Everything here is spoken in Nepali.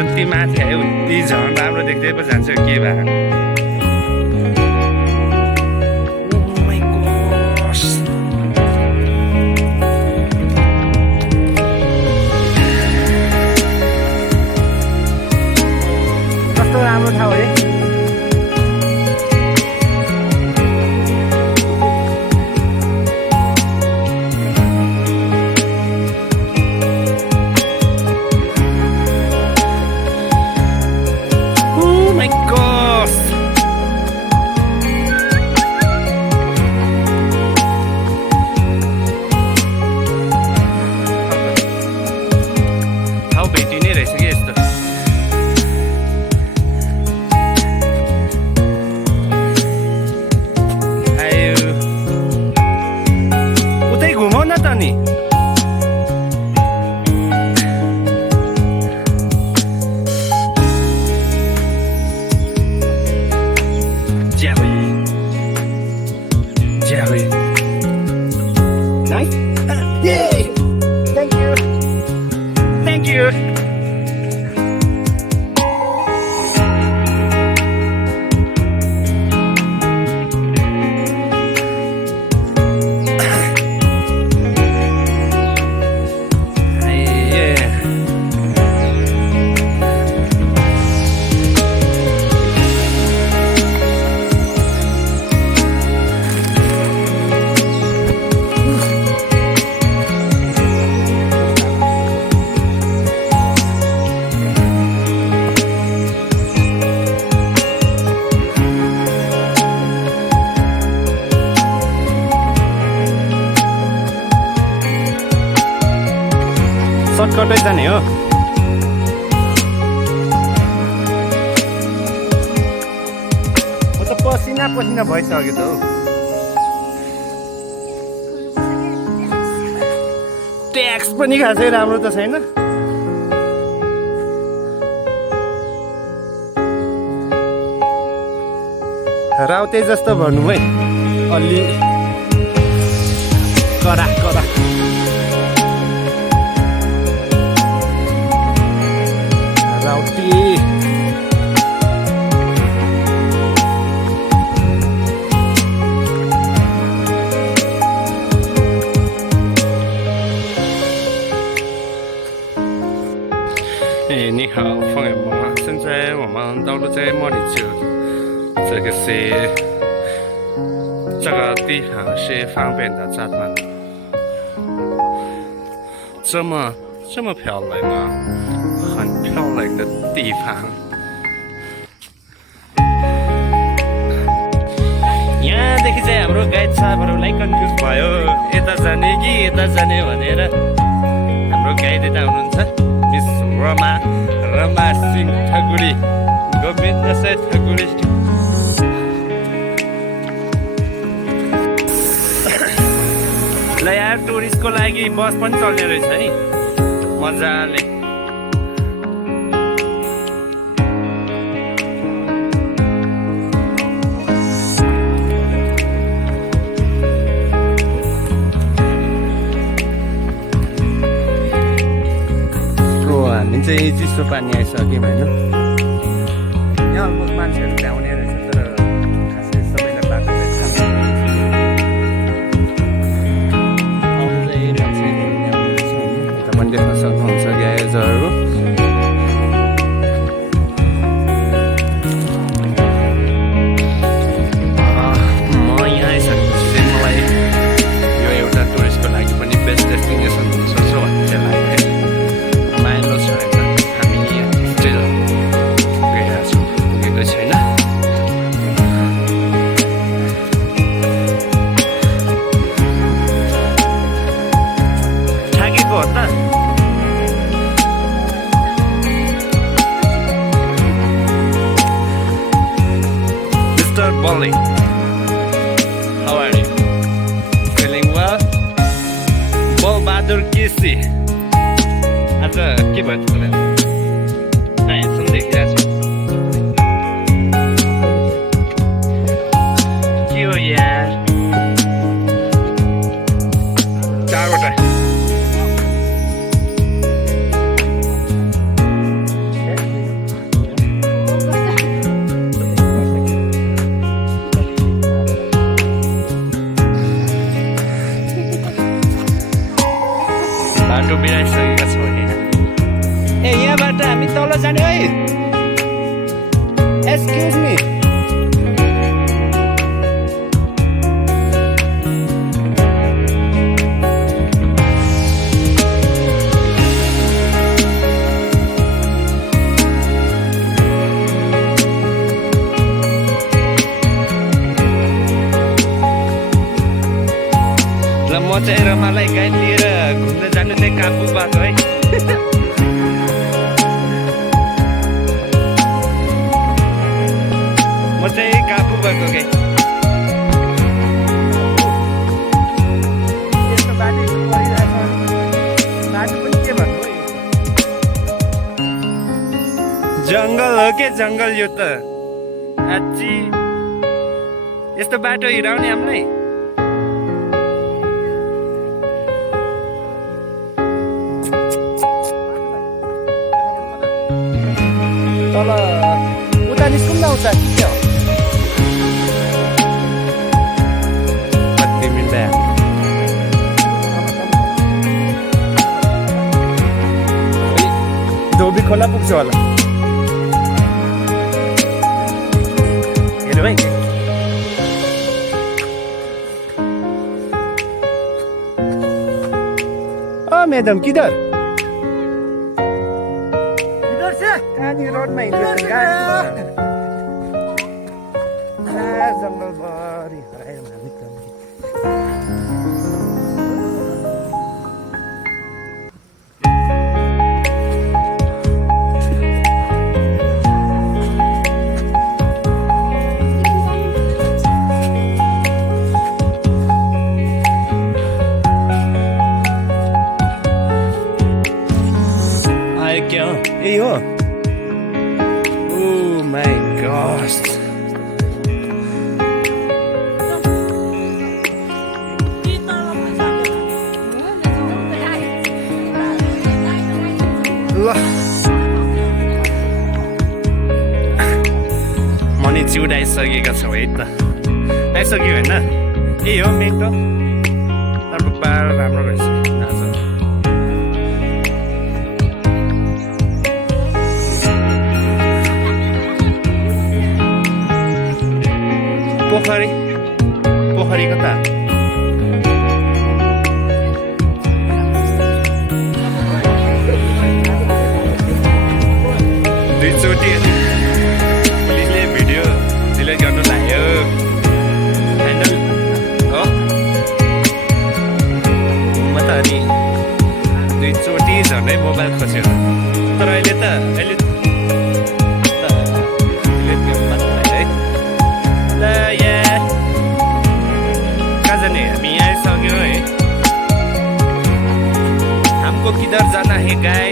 जति माथि आयो उति झन् राम्रो देख्दै पो जान्छ के भए कस्तो राम्रो ठाउँ है Nice. Yay! Thank you. Thank you. सर्टकटै जाने हो म त पसिना पसिना भइसक्यो त हो ट्याक्स पनि खासै राम्रो त छैन राउते जस्तो भनौँ है अलि कडा कडा राउटी你好，朋友们，现在我们道路在莫里丘，这个地方是方便的站吗？这么漂亮啊，很漂亮的地方。यहाँदेखि चाहिँ हाम्रो गाइड साहबहरूलाई कन्फ्युज भयो यता जाने कि यता जाने भनेर हाम्रो गाइड यता हुनुहुन्छ मिस रमा सिंह ठकुरी गोविन्द साई ठकुरी ल यार टुरिस्टको लागि बस पनि चल्ने रहेछ नि मजाले हामी चाहिँ चिसो पानी आइसक्यौँ होइन यहाँ अलमोस्ट मान्छेहरू ल्याउने रहेछ तर खासै सबैलाई बाटो चाहिँ पनि देख्न सक्नुहुन्छ ग्याजहरू म यहाँ आइसकेपछि चाहिँ मलाई बेसी आज के भयो तपाईँलाई हेन्डसम देखिरहेको छु के हो यार चारवटा बाटो बिराइसकेका छौँ यहाँ ए यहाँबाट हामी तल जाने है एक्सक्युज मी ल म चाहिँ रमालाई गाइड लिएर घुम्न जानु चाहिँ काबु बाटो है म चाहिँ काबु भएको के यस्तो बाटो परिरहेको बाटो पनि के भन्नु जङ्गल हो के जङ्गल यो त आजी यस्तो बाटो हिँडाउने हामीलाई तल उता निस्कौँ न उता के हो कति मिनट धोबी खोला पुग्छ होला हेर्नु है ओ म्याडम किधर कहाँनिर रोडमा हिँड्दैछ गाडी जङ्गलभरि हरायौँ हामी त आयो क्या हो यही हो Oh my gosh. manichud आइसकेका छौँ है त आइसक्यो होइन यही हो मेन त अर्को बार राम्रो रहेछ आज पोखरी कता दुईचोटि पुलिसले भिडियो डिलिट गर्नु लाग्यो ह्यान्डल हो म त अनि दुईचोटि झन्डै मोबाइल खस्यो तर अहिले त डिलिट गर्नु मात्र है ल यार कहाँ जाने हामी यहाँ आइसक्यो है हमको किधर जाना है गाइस